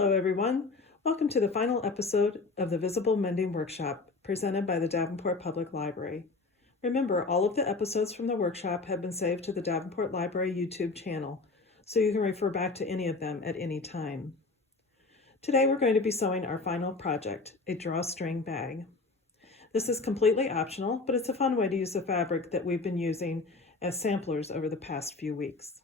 Hello everyone, welcome to the final episode of the Visible Mending Workshop presented by the Davenport Public Library. Remember, all of the episodes from the workshop have been saved to the Davenport Library YouTube channel, so you can refer back to any of them at any time. Today we're going to be sewing our final project, a drawstring bag. This is completely optional, but it's a fun way to use the fabric that we've been using as samplers over the past few weeks.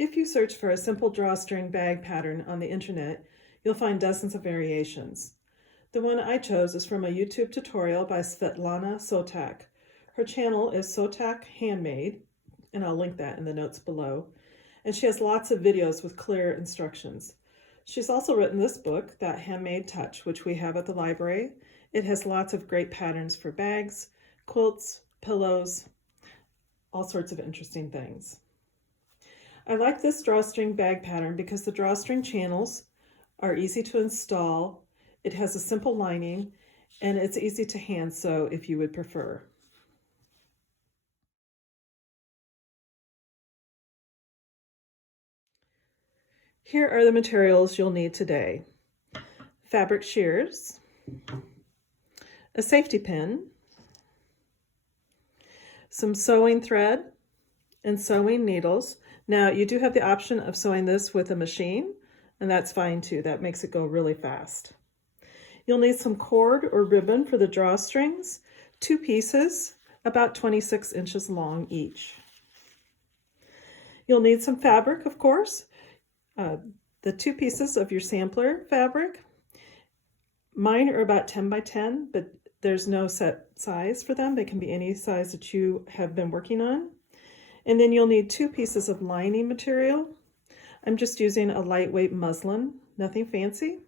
If you search for a simple drawstring bag pattern on the internet, you'll find dozens of variations. The one I chose is from a YouTube tutorial by Svetlana Sotak. Her channel is Sotak Handmade, and I'll link that in the notes below. And she has lots of videos with clear instructions. She's also written this book, That Handmade Touch, which we have at the library. It has lots of great patterns for bags, quilts, pillows, all sorts of interesting things. I like this drawstring bag pattern because the drawstring channels are easy to install, it has a simple lining, and it's easy to hand sew if you would prefer. Here are the materials you'll need today. Fabric shears, a safety pin, some sewing thread, and sewing needles. Now, you do have the option of sewing this with a machine, and that's fine too. That makes it go really fast. You'll need some cord or ribbon for the drawstrings, 2 pieces, about 26 inches long each. You'll need some fabric, of course, the 2 pieces of your sampler fabric. Mine are about 10 by 10, but there's no set size for them. They can be any size that you have been working on. And then you'll need 2 pieces of lining material. I'm just using a lightweight muslin, nothing fancy.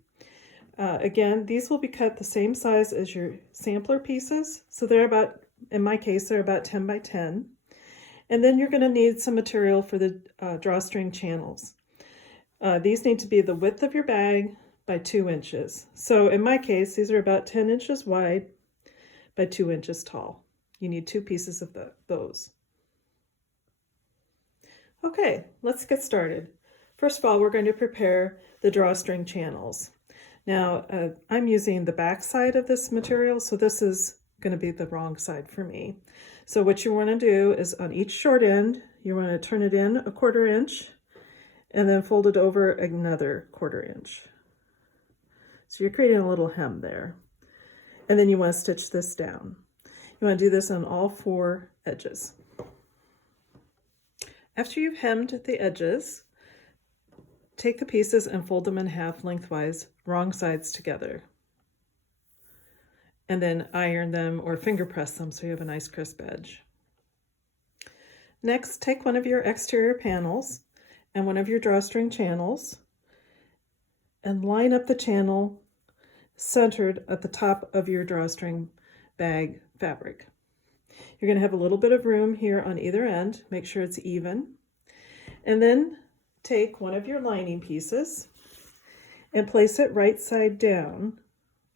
Again, these will be cut the same size as your sampler pieces. So they're about, in my case, they're about 10 by 10. And then you're going to need some material for the drawstring channels. These need to be the width of your bag by 2 inches. So in my case, these are about 10 inches wide by 2 inches tall. You need 2 pieces of those. Okay, let's get started. First of all, we're going to prepare the drawstring channels. Now, I'm using the back side of this material, so this is going to be the wrong side for me. So what you want to do is on each short end, you want to turn it in a 1/4 inch and then fold it over another 1/4 inch. So you're creating a little hem there. And then you want to stitch this down. You want to do this on all 4 edges. After you've hemmed the edges, take the pieces and fold them in half lengthwise, wrong sides together. And then iron them or finger press them so you have a nice crisp edge. Next, take one of your exterior panels and one of your drawstring channels and line up the channel centered at the top of your drawstring bag fabric. You're going to have a little bit of room here on either end. Make sure it's even. And then take one of your lining pieces and place it right side down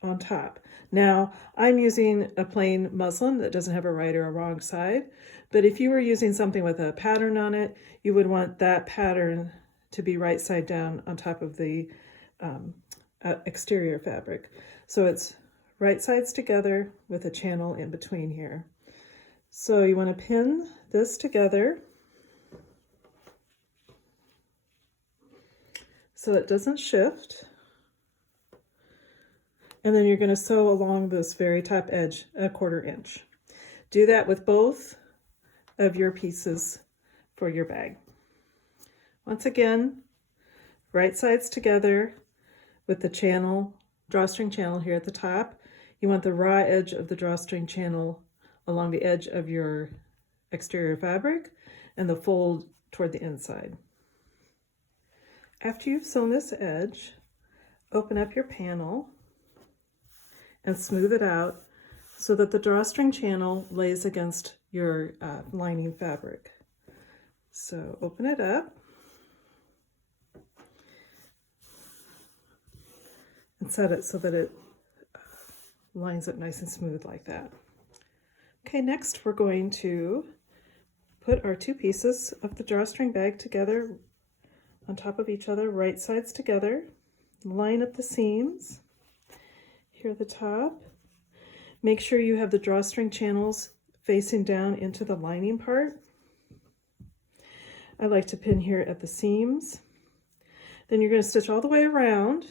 on top. Now, I'm using a plain muslin that doesn't have a right or a wrong side, but if you were using something with a pattern on it, you would want that pattern to be right side down on top of the exterior fabric. So it's right sides together with a channel in between here. So you want to pin this together so it doesn't shift. And then you're going to sew along this very top edge a 1/4 inch. Do that with both of your pieces for your bag. Once again, right sides together with the channel, drawstring channel here at the top. You want the raw edge of the drawstring channel along the edge of your exterior fabric and the fold toward the inside. After you've sewn this edge, open up your panel and smooth it out so that the drawstring channel lays against your lining fabric. So open it up and set it so that it lines up nice and smooth like that. Okay, next we're going to put our 2 pieces of the drawstring bag together on top of each other, right sides together. Line up the seams here at the top. Make sure you have the drawstring channels facing down into the lining part. I like to pin here at the seams. Then you're going to stitch all the way around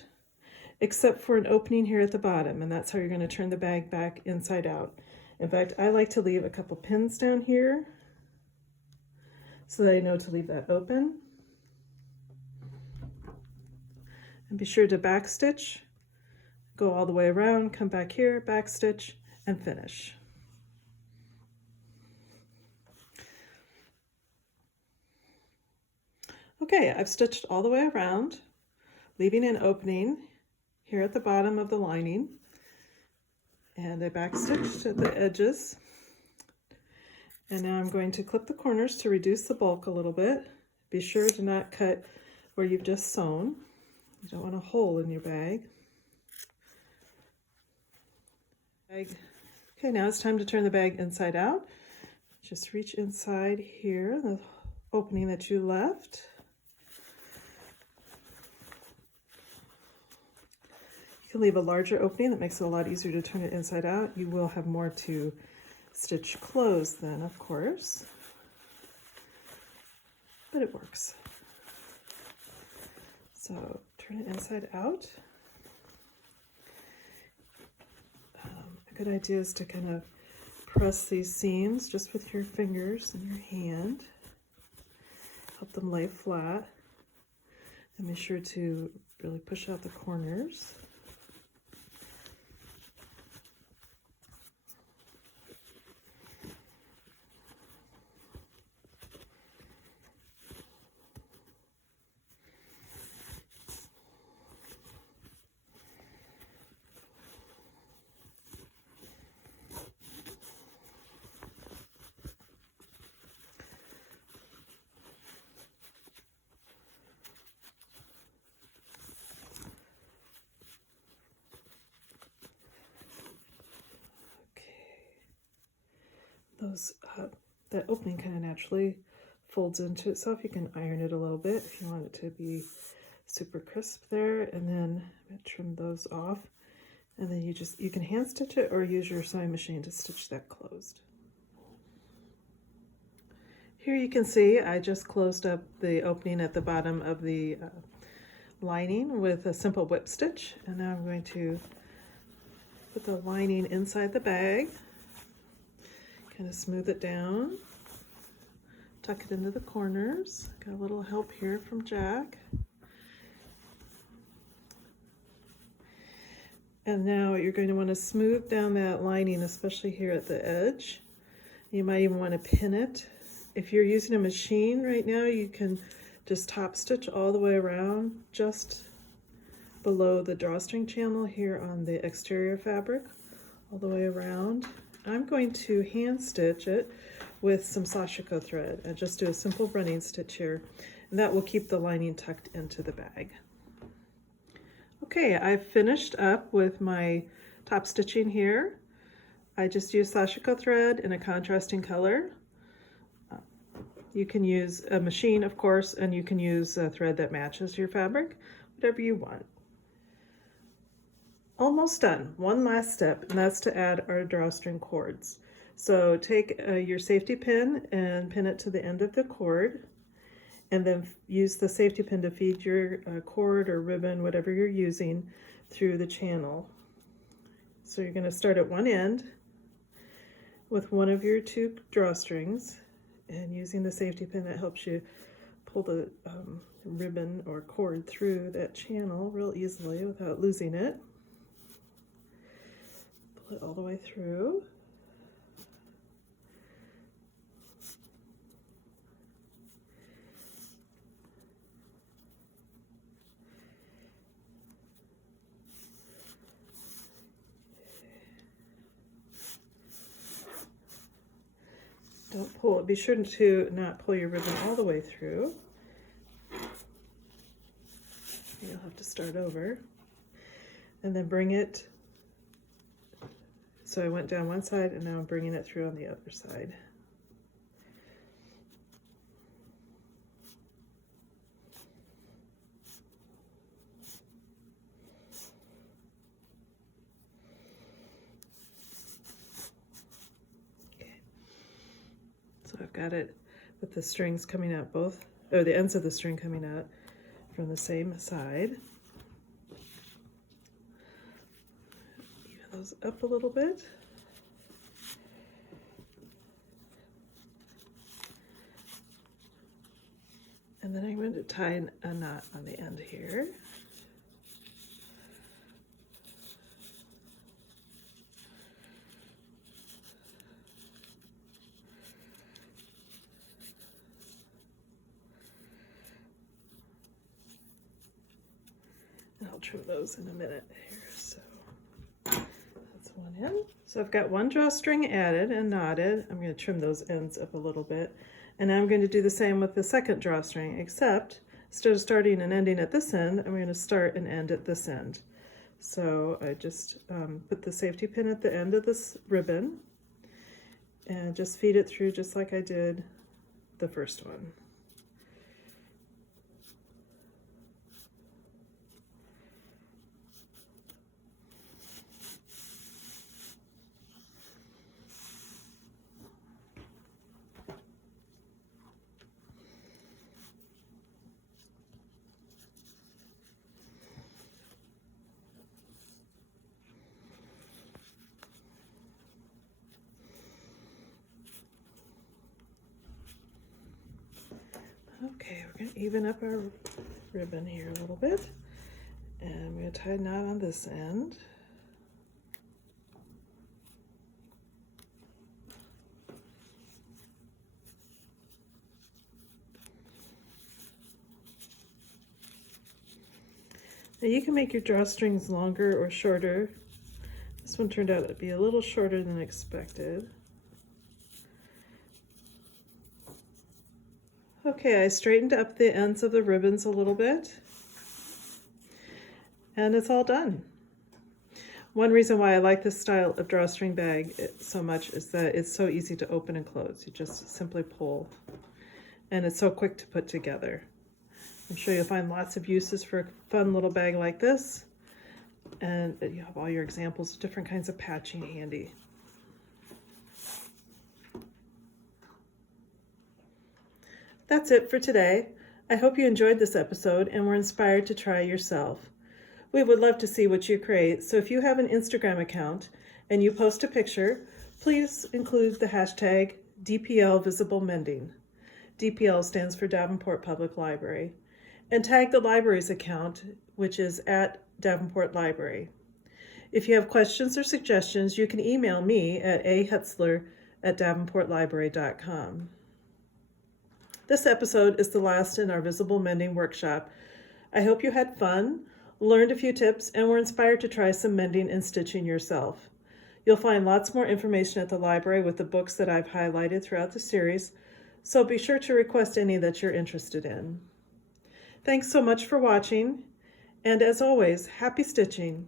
except for an opening here at the bottom, and that's how you're going to turn the bag back inside out. In fact, I like to leave a couple pins down here so that I know to leave that open. And be sure to back stitch, go all the way around, come back here, back stitch, and finish. Okay, I've stitched all the way around, leaving an opening here at the bottom of the lining, and I back stitched at the edges. And now I'm going to clip the corners to reduce the bulk a little bit. Be sure to not cut where you've just sewn. You don't want a hole in your bag. Okay, now it's time to turn the bag inside out. Just reach inside here, the opening that you left. You can leave a larger opening, that makes it a lot easier to turn it inside out. You will have more to stitch closed then, of course, but it works. So turn it inside out. A good idea is to kind of press these seams just with your fingers and your hand. Help them lay flat. And be sure to really push out the corners. That opening kind of naturally folds into itself. You can iron it a little bit if you want it to be super crisp there, and then trim those off, and then you can hand stitch it or use your sewing machine to stitch that closed. Here you can see I just closed up the opening at the bottom of the lining with a simple whip stitch, and now I'm going to put the lining inside the bag. Kind of smooth it down, tuck it into the corners. Got a little help here from Jack. And now you're going to want to smooth down that lining, especially here at the edge. You might even want to pin it. If you're using a machine right now, you can just top stitch all the way around, just below the drawstring channel here on the exterior fabric, all the way around. I'm going to hand stitch it with some sashiko thread and just do a simple running stitch here, and that will keep the lining tucked into the bag. Okay, I've finished up with my top stitching here. I just used sashiko thread in a contrasting color. You can use a machine, of course, and you can use a thread that matches your fabric, whatever you want. Almost done. One last step, and that's to add our drawstring cords. So take your safety pin and pin it to the end of the cord, and then use the safety pin to feed your cord or ribbon, whatever you're using, through the channel. So you're going to start at one end with one of your two drawstrings, and using the safety pin, that helps you pull the ribbon or cord through that channel real easily without losing it. Pull it all the way through. Don't pull it. Be sure to not pull your ribbon all the way through. You'll have to start over. And then bring it. So I went down one side and now I'm bringing it through on the other side. I've got it with the strings coming out both, or the ends of the string coming out from the same side. Even those up a little bit. And then I'm going to tie a knot on the end here. And I'll trim those in a minute here. So that's one end. So I've got one drawstring added and knotted. I'm going to trim those ends up a little bit. And I'm going to do the same with the second drawstring, except instead of starting and ending at this end, I'm going to start and end at this end. So I just put the safety pin at the end of this ribbon and just feed it through just like I did the first one. Okay, we're going to even up our ribbon here a little bit, and I'm going to tie a knot on this end. Now you can make your drawstrings longer or shorter. This one turned out to be a little shorter than expected. Okay, I straightened up the ends of the ribbons a little bit, and it's all done. One reason why I like this style of drawstring bag so much is that it's so easy to open and close. You just simply pull, and it's so quick to put together. I'm sure you'll find lots of uses for a fun little bag like this, and you have all your examples of different kinds of patching handy. That's it for today. I hope you enjoyed this episode and were inspired to try yourself. We would love to see what you create, so if you have an Instagram account and you post a picture, please include the hashtag DPL Visible Mending. DPL stands for Davenport Public Library. And tag the library's account, which is at Davenport Library. If you have questions or suggestions, you can email me at ahetzler@davenportlibrary.com. This episode is the last in our Visible Mending Workshop. I hope you had fun, learned a few tips, and were inspired to try some mending and stitching yourself. You'll find lots more information at the library with the books that I've highlighted throughout the series, so be sure to request any that you're interested in. Thanks so much for watching, and as always, happy stitching!